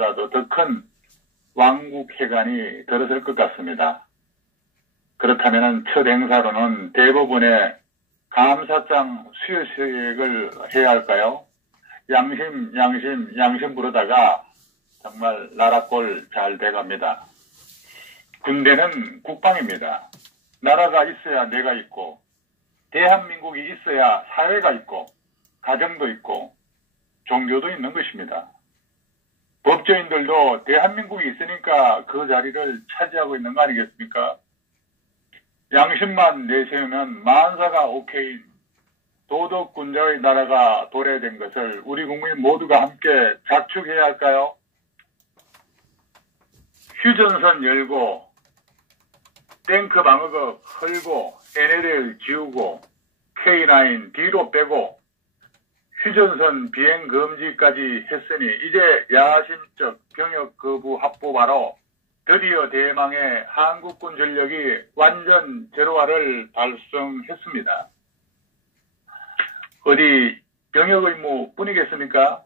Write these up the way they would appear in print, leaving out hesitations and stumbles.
보다 더 큰 왕국회관이 들어설 것 같습니다. 그렇다면 첫 행사로는 대법원에 감사장 수여식을 해야 할까요? 양심 부르다가 정말 나라꼴 잘 돼갑니다. 군대는 국방입니다. 나라가 있어야 내가 있고, 대한민국이 있어야 사회가 있고, 가정도 있고, 종교도 있는 것입니다. 법조인들도 대한민국이 있으니까 그 자리를 차지하고 있는 거 아니겠습니까? 양심만 내세우면 만사가 오케이인 도덕군자의 나라가 도래된 것을 우리 국민 모두가 함께 자축해야 할까요? 휴전선 열고, 탱크 방어극 헐고, NLL 지우고, K9 뒤로 빼고, 휴전선 비행 금지까지 했으니 이제 야심적 병역 거부 합법화로 드디어 대망의 한국군 전력이 완전 제로화를 달성했습니다. 어디 병역 의무 뿐이겠습니까?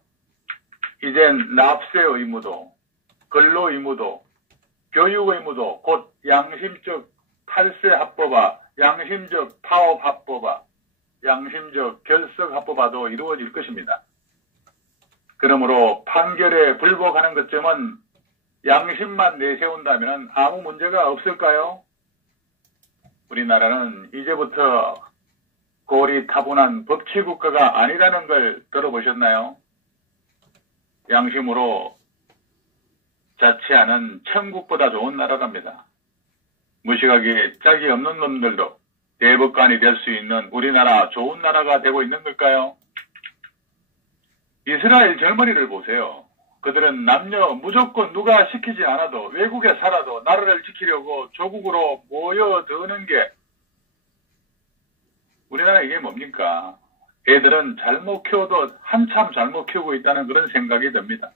이젠 납세 의무도, 근로 의무도, 교육 의무도 곧 양심적 탈세 합법화, 양심적 파업 합법화, 양심적 결석 합법화도 이루어질 것입니다. 그러므로 판결에 불복하는 것쯤은 양심만 내세운다면 아무 문제가 없을까요? 우리나라는 이제부터 고리타분한 법치국가가 아니라는 걸 들어보셨나요? 양심으로 자치하는 천국보다 좋은 나라랍니다. 무식하게 짝이 없는 놈들도 대법관이 될 수 있는 우리나라 좋은 나라가 되고 있는 걸까요? 이스라엘 젊은이를 보세요. 그들은 남녀 무조건 누가 시키지 않아도 외국에 살아도 나라를 지키려고 조국으로 모여드는 게 우리나라 이게 뭡니까? 애들은 잘못 키워도 한참 잘못 키우고 있다는 그런 생각이 듭니다.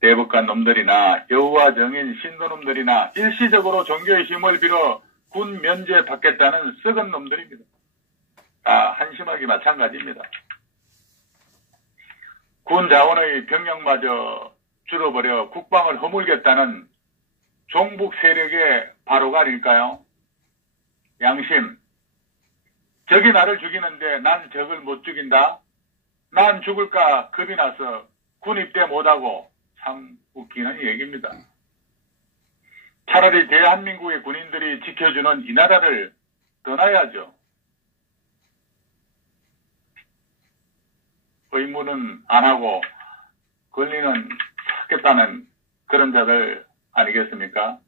대법관 놈들이나 여호와 정인 신도놈들이나 일시적으로 종교의 힘을 빌어 군 면제 받겠다는 썩은 놈들입니다. 다 한심하기 마찬가지입니다. 군 자원의 병력마저 줄어버려 국방을 허물겠다는 종북 세력의 바로가 아닐까요? 양심. 적이 나를 죽이는데 난 적을 못 죽인다? 난 죽을까 겁이 나서 군 입대 못하고 참 웃기는 얘기입니다. 차라리 대한민국의 군인들이 지켜주는 이 나라를 떠나야죠. 의무는 안 하고 권리는 찾겠다는 그런 자들 아니겠습니까?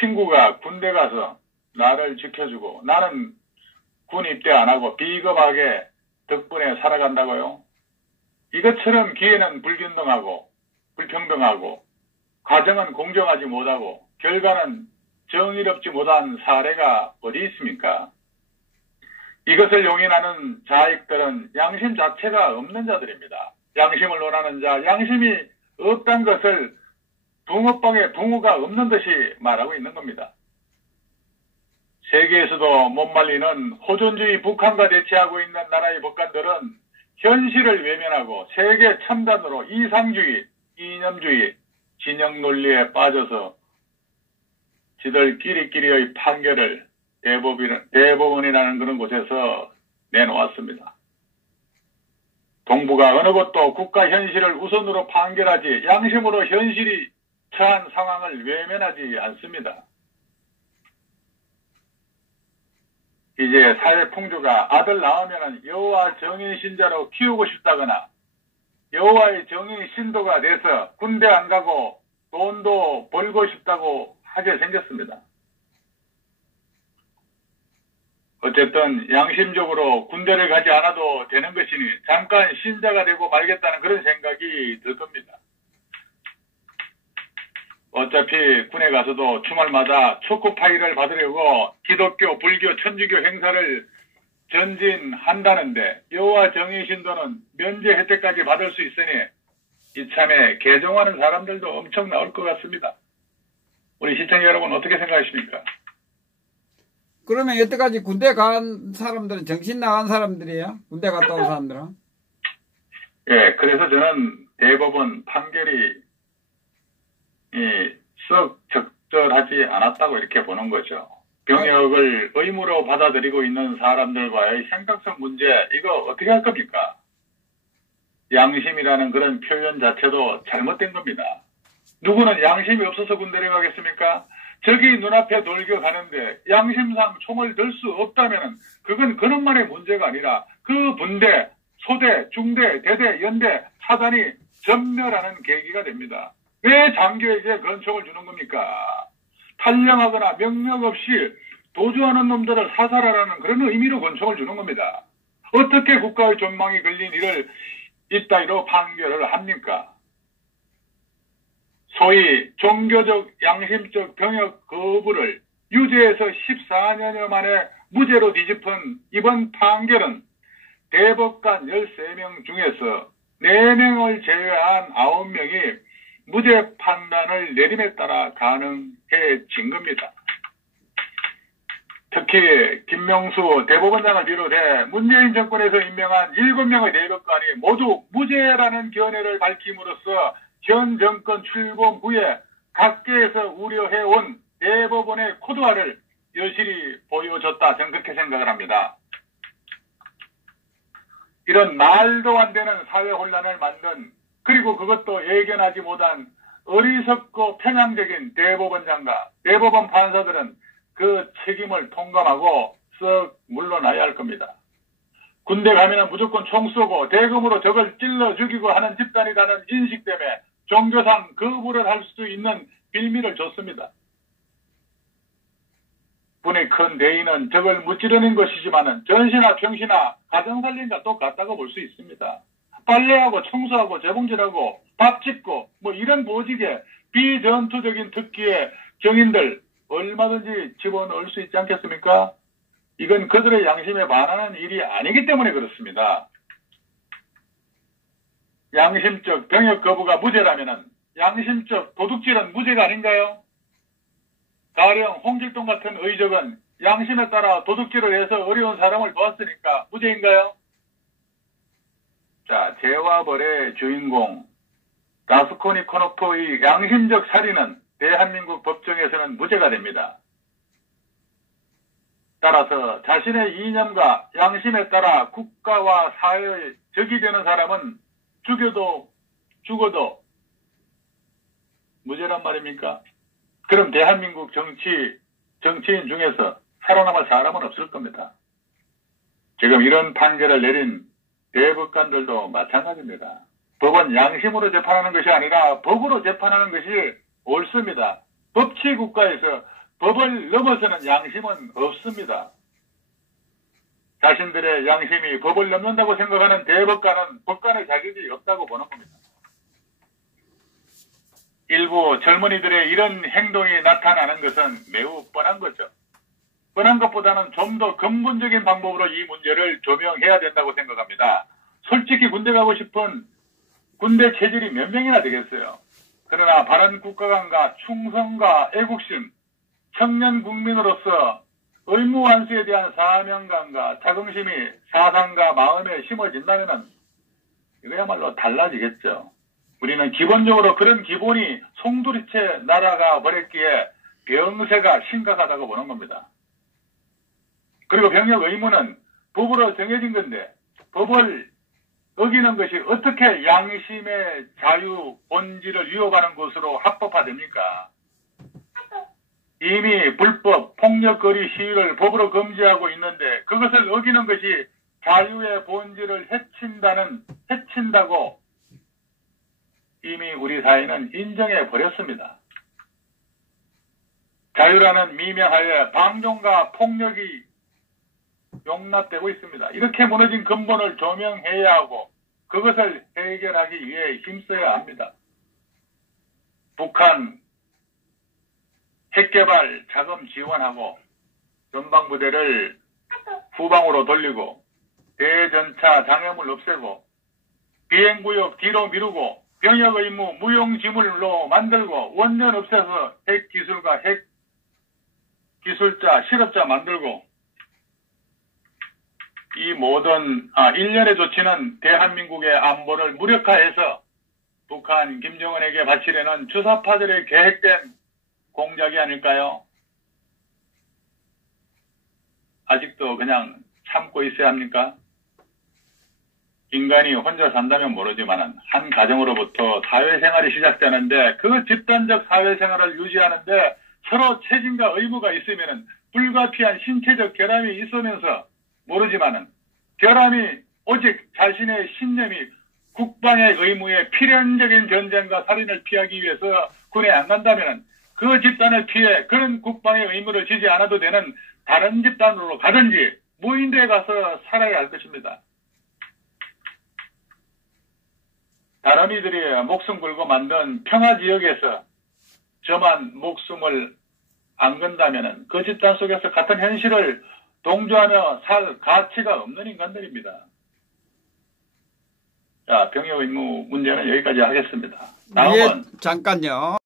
친구가 군대 가서 나를 지켜주고 나는 군 입대 안 하고 비겁하게 덕분에 살아간다고요? 이것처럼 기회는 불균등하고 불평등하고 과정은 공정하지 못하고 결과는 정의롭지 못한 사례가 어디 있습니까? 이것을 용인하는 자익들은 양심 자체가 없는 자들입니다. 양심을 논하는 자, 양심이 없다는 것을 붕어빵에 붕어가 없는 듯이 말하고 있는 겁니다. 세계에서도 못 말리는 호존주의 북한과 대치하고 있는 나라의 법관들은 현실을 외면하고 세계 첨단으로 이상주의, 이념주의, 진영 논리에 빠져서 지들끼리의 판결을 대법원이라는 그런 곳에서 내놓았습니다. 동북아 어느 곳도 국가 현실을 우선으로 판결하지 양심으로 현실이 처한 상황을 외면하지 않습니다. 이제 사회 풍조가 아들 낳으면 여호와 정인 신자로 키우고 싶다거나 여호와의 정인 신도가 돼서 군대 안 가고 돈도 벌고 싶다고 하게 생겼습니다. 어쨌든 양심적으로 군대를 가지 않아도 되는 것이니 잠깐 신자가 되고 말겠다는 그런 생각이 들 겁니다. 어차피 군에 가서도 주말마다 초코파이를 받으려고 기독교, 불교, 천주교 행사를 전진한다는데 여호와 정의신도는 면제 혜택까지 받을 수 있으니 이참에 개종하는 사람들도 엄청 나올 것 같습니다. 우리 시청자 여러분 어떻게 생각하십니까? 그러면 여태까지 군대 간 사람들은 정신 나간 사람들이에요? 군대 갔다 온 사람들은? 예, 그래서 저는 대법원 판결이 썩 적절하지 않았다고 이렇게 보는 거죠. 병역을 의무로 받아들이고 있는 사람들과의 형평성 문제, 이거 어떻게 할 겁니까? 양심이라는 그런 표현 자체도 잘못된 겁니다. 누구는 양심이 없어서 군대를 가겠습니까? 적이 눈앞에 돌겨가는데 양심상 총을 들 수 없다면 그건 그놈만의 문제가 아니라 그 분대, 소대, 중대, 대대, 연대, 사단이 전멸하는 계기가 됩니다. 왜 장교에게 그런 총을 주는 겁니까? 탈령하거나 명령 없이 도주하는 놈들을 사살하라는 그런 의미로 권총을 주는 겁니다. 어떻게 국가의 존망이 걸린 일을 이따위로 판결을 합니까? 소위 종교적 양심적 병역 거부를 유죄에서 14년여 만에 무죄로 뒤집은 이번 판결은 대법관 13명 중에서 4명을 제외한 9명이 무죄 판단을 내림에 따라 가능해진 겁니다. 특히 김명수 대법원장을 비롯해 문재인 정권에서 임명한 7명의 대법관이 모두 무죄라는 견해를 밝힘으로써 현 정권 출범 후에 각계에서 우려해온 대법원의 코드화를 여실히 보여줬다, 저는 그렇게 생각을 합니다. 이런 말도 안 되는 사회 혼란을 만든, 그리고 그것도 예견하지 못한 어리석고 편향적인 대법원장과 대법원 판사들은 그 책임을 통감하고 썩 물러나야 할 겁니다. 군대 가면은 무조건 총 쏘고 대금으로 적을 찔러 죽이고 하는 집단이라는 인식 때문에 종교상 거부를 할 수 있는 빌미를 줬습니다. 분이 큰 대의는 적을 무찌르는 것이지만은 전시나 평시나 가정살림과 똑같다고 볼 수 있습니다. 빨래하고 청소하고 재봉질하고 밥 짓고 뭐 이런 보직에 비전투적인 특기의 경인들 얼마든지 집어넣을 수 있지 않겠습니까? 이건 그들의 양심에 반하는 일이 아니기 때문에 그렇습니다. 양심적 병역 거부가 무죄라면은 양심적 도둑질은 무죄가 아닌가요? 가령 홍길동 같은 의적은 양심에 따라 도둑질을 해서 어려운 사람을 도왔으니까 무죄인가요? 자, 죄와 벌의 주인공 라스콜니코노프의 양심적 살인은 대한민국 법정에서는 무죄가 됩니다. 따라서 자신의 이념과 양심에 따라 국가와 사회의 적이 되는 사람은 죽어도 무죄란 말입니까? 그럼 대한민국 정치인 중에서 살아남을 사람은 없을 겁니다. 지금 이런 판결을 내린 대법관들도 마찬가지입니다. 법은 양심으로 재판하는 것이 아니라 법으로 재판하는 것이 옳습니다. 법치국가에서 법을 넘어서는 양심은 없습니다. 자신들의 양심이 법을 넘는다고 생각하는 대법관은 법관의 자격이 없다고 보는 겁니다. 일부 젊은이들의 이런 행동이 나타나는 것은 매우 뻔한 거죠. 뻔한 것보다는 좀 더 근본적인 방법으로 이 문제를 조명해야 된다고 생각합니다. 솔직히 군대 가고 싶은 군대 체질이 몇 명이나 되겠어요. 그러나 바른 국가관과 충성과 애국심, 청년 국민으로서 의무 완수에 대한 사명감과 자긍심이 사상과 마음에 심어진다면 이거야말로 달라지겠죠. 우리는 기본적으로 그런 기본이 송두리째 날아가 버렸기에 병세가 심각하다고 보는 겁니다. 그리고 병역 의무는 법으로 정해진 건데 법을 어기는 것이 어떻게 양심의 자유 본질을 위협하는 것으로 합법화됩니까? 이미 불법 폭력거리 시위를 법으로 금지하고 있는데 그것을 어기는 것이 자유의 본질을 해친다고 이미 우리 사회는 인정해 버렸습니다. 자유라는 미명하에 방종과 폭력이 용납되고 있습니다. 이렇게 무너진 근본을 조명해야 하고 그것을 해결하기 위해 힘써야 합니다. 북한 핵개발 자금 지원하고 전방부대를 후방으로 돌리고 대전차 장애물 없애고 비행구역 뒤로 미루고 병역 의무 무용지물로 만들고 원전 없애서 핵기술과 핵기술자 실업자 만들고 이 모든 일련의 조치는 대한민국의 안보를 무력화해서 북한 김정은에게 바치려는 주사파들의 계획된 공작이 아닐까요? 아직도 그냥 참고 있어야 합니까? 인간이 혼자 산다면 모르지만 한 가정으로부터 사회생활이 시작되는데 그 집단적 사회생활을 유지하는데 서로 책임과 의무가 있으면 불가피한 신체적 결함이 있으면서 모르지만은 결함이 오직 자신의 신념이 국방의 의무에 필연적인 전쟁과 살인을 피하기 위해서 군에 안 간다면 그 집단을 피해 그런 국방의 의무를 지지 않아도 되는 다른 집단으로 가든지 무인도에 가서 살아야 할 것입니다. 다른 이들이 목숨 걸고 만든 평화지역에서 저만 목숨을 안 건다면 그 집단 속에서 같은 현실을 동조하며 살 가치가 없는 인간들입니다. 자, 병역 의무 문제는 여기까지 하겠습니다. 다음은 잠깐요.